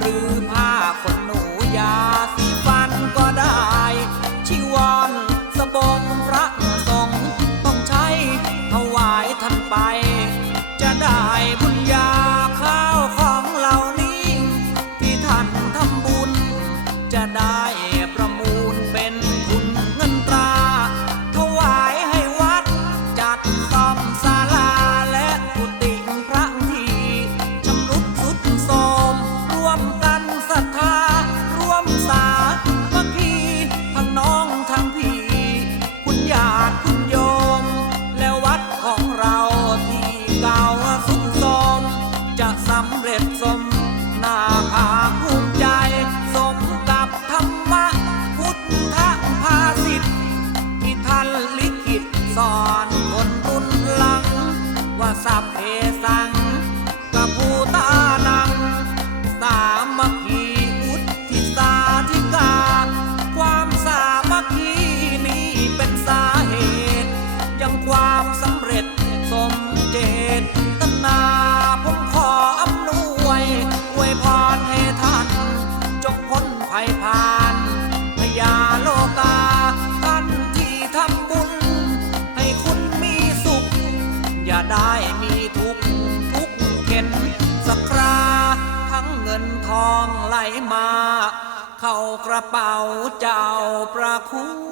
หรือผ้าขนหนูยาสีฟันก็ได้ ชีวรสบงพระสงฆ์ต้องใช้ถวายท่านไป จะได้บุญญาข้าวของเหล่านี้ ที่ท่านทำบุญจะได้ ภัยผ่านพยาโลกาท่านที่ทำบุญ ให้คุณมีสุข อย่าได้มีทุกข์ทุกข์เข็นสักคราทั้งเงินทองไหลมา เข้ากระเป๋าเจ้าประคุณ